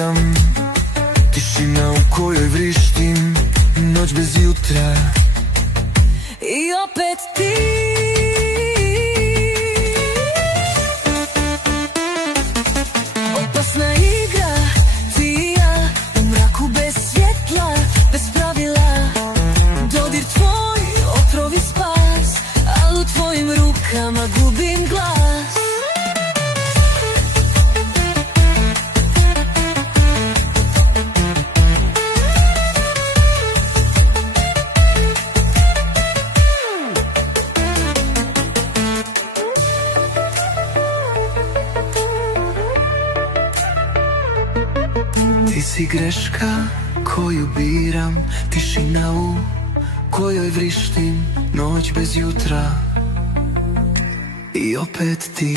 biram, tišina u kojoj vrištim, noć bez jutra. I opet ti. Opasna igra, ti i ja, u mraku bez svjetla, bez pravila. Dodir tvoj, otrovi spas, al u tvojim rukama gubim glas. Ti si greška koju biram, tišina u kojoj vrištim, noć bez jutra. I opet ti.